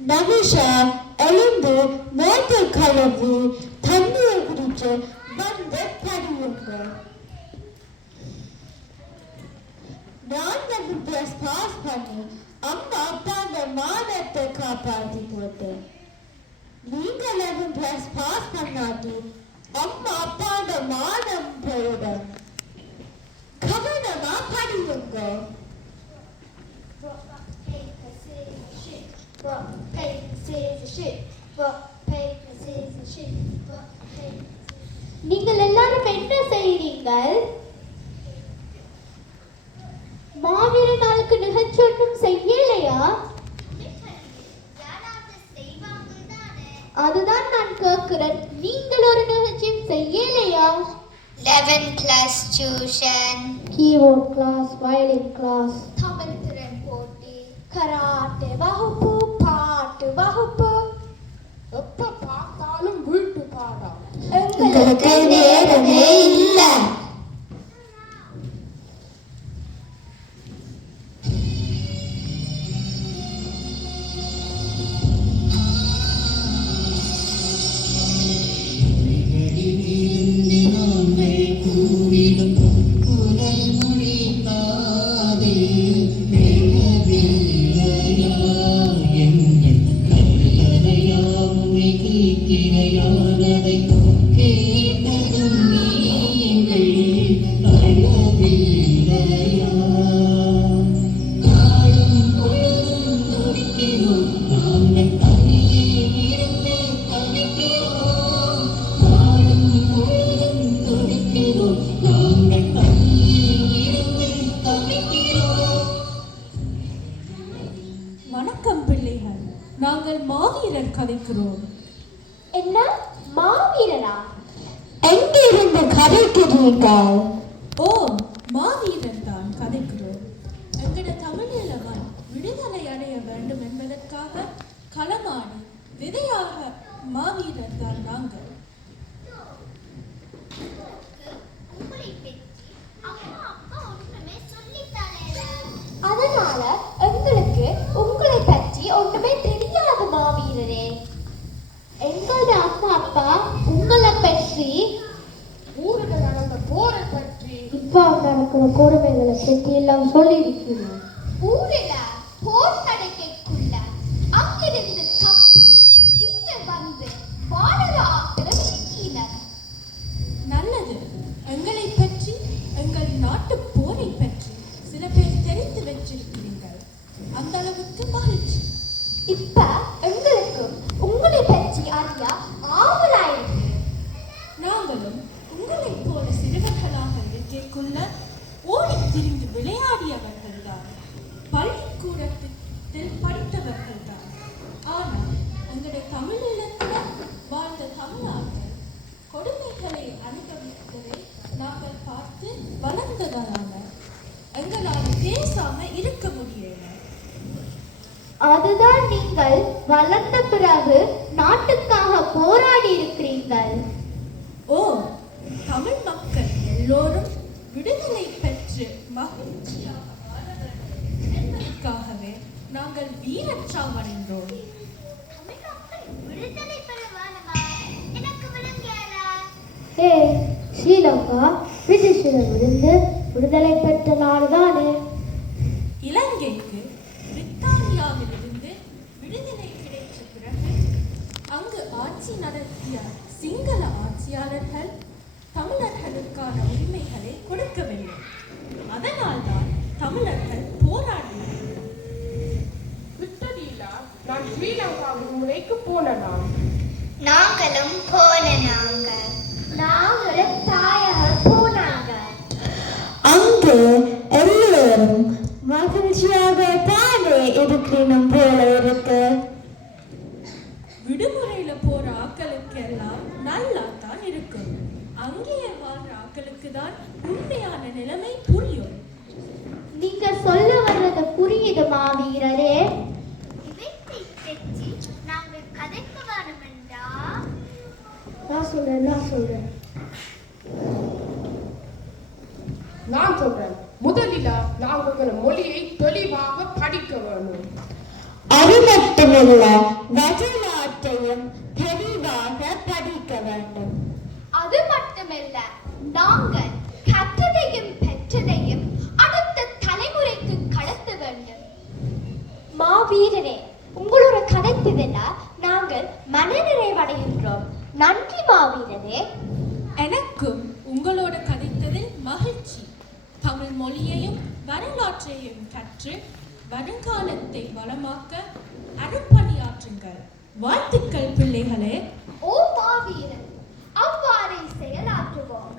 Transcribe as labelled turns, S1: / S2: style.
S1: 나무샤 얼음부 모두 칼로부 단무에 그리죠 만데 파리용가 Nerede bu despaz panı? Ama bana
S2: manette kapardı burada. Ningalevin despaz panadı. Ama bana manem burada. Kavanama pariyungo.
S3: நீங்கள் எல்லாரும் என்ன செய்கிறீர்கள்? மாவீர நாளுக்கு நிகழ்ச்சி ஒன்றும் செய்யலையா? அதுதான் நான் கேட்கிறேன். நீங்கள் ஒரு நிகழ்ச்சியும் செய்யலையா?
S2: 11 plus tuition.
S3: Keyboard class violin class.
S2: Tamil திறன் போட்டி. கராட்டே வகுப்பு பாட்டு வகுப்பு.
S1: നിനക്ക്
S4: നേരമേ ഇല്ല. நாங்கள் மாவீரர் கதைக்கிறோம்.
S3: என்ன? மாவீரரா?
S1: எங்கிருந்து கதைக்கிறீர்கள்?
S4: ஓ மாவீரர் தான் கதைக்கிறோம். எங்கட தமிழீழவன் விடுதலை அடைய வேண்டும் என்பதற்காக களமாடி விதையாக மாவீரர் தான் நாங்கள்.
S3: கொடுமைகளை பற்றி எல்லாம் சொல்லியிருக்கிறோம்
S2: ஊரில் போர் நடக்கைக்குள்ள
S3: அதுதான் நீங்கள் வளர்ந்த பிறகு நாட்டுக்காக போராடி இருக்கிறீர்கள்
S4: ஓ தமிழ் மக்கள் எல்லோரும் விடுதலை பெற்று மகிழ்ச்சியாக வாழ வேண்டும் என்பதற்காகவே நாங்கள் வீரச்சாவடைந்தோம்
S3: ஏ ஸ்ரீலங்கா பிரிட்டிஷிடமிருந்து விடுதலை பெற்ற நாடுதானே?
S4: இலங்கைக்கு
S5: நான் ஸ்ரீலங்காவுக்கு முறைக்கு போன நான்
S2: நாங்களும் போன நாங்கள்.
S3: நாங்களும் தாயகம் போனாங்க.
S1: அங்கு எல்லோரும் மகிழ்ச்சியாக தானே இருக்கணும் போல இருக்கு.
S4: விடுமுறையில போற ஆட்களுக்கு எல்லாம் நல்லா தான் இருக்கும் அங்கேயே வாழ்ற ஆட்களுக்கு தான் உண்மையான நிலைமை புரியும்.
S3: நீங்க சொல்ல வர்றது புரியுது மாவீரரே
S2: இவற்றை பற்றி நாங்கள் கதைக்க வேணுமென்றா
S3: நான் சொல்றேன் நான் சொல்றேன்.
S5: நான் சொல்றேன். முதலில் நாங்கள் மொழியை தெளிவாக படிக்க வேணும்
S1: அறிவு மட்டுமல்ல வரலாற்றையும் தெளிவாக படிக்க வேண்டும்.
S2: அது மட்டுமல்ல நாங்கள்
S4: தமிழ் மொழியையும் வரலாற்றையும் கற்று வருங்காலத்தை வளமாக்க அரும்பணியாற்றுங்கள். வாழ்த்துக்கள் பிள்ளைகளே.
S2: ஓ மாவீரன் அவ்வாறே செயலாற்றுவோம்.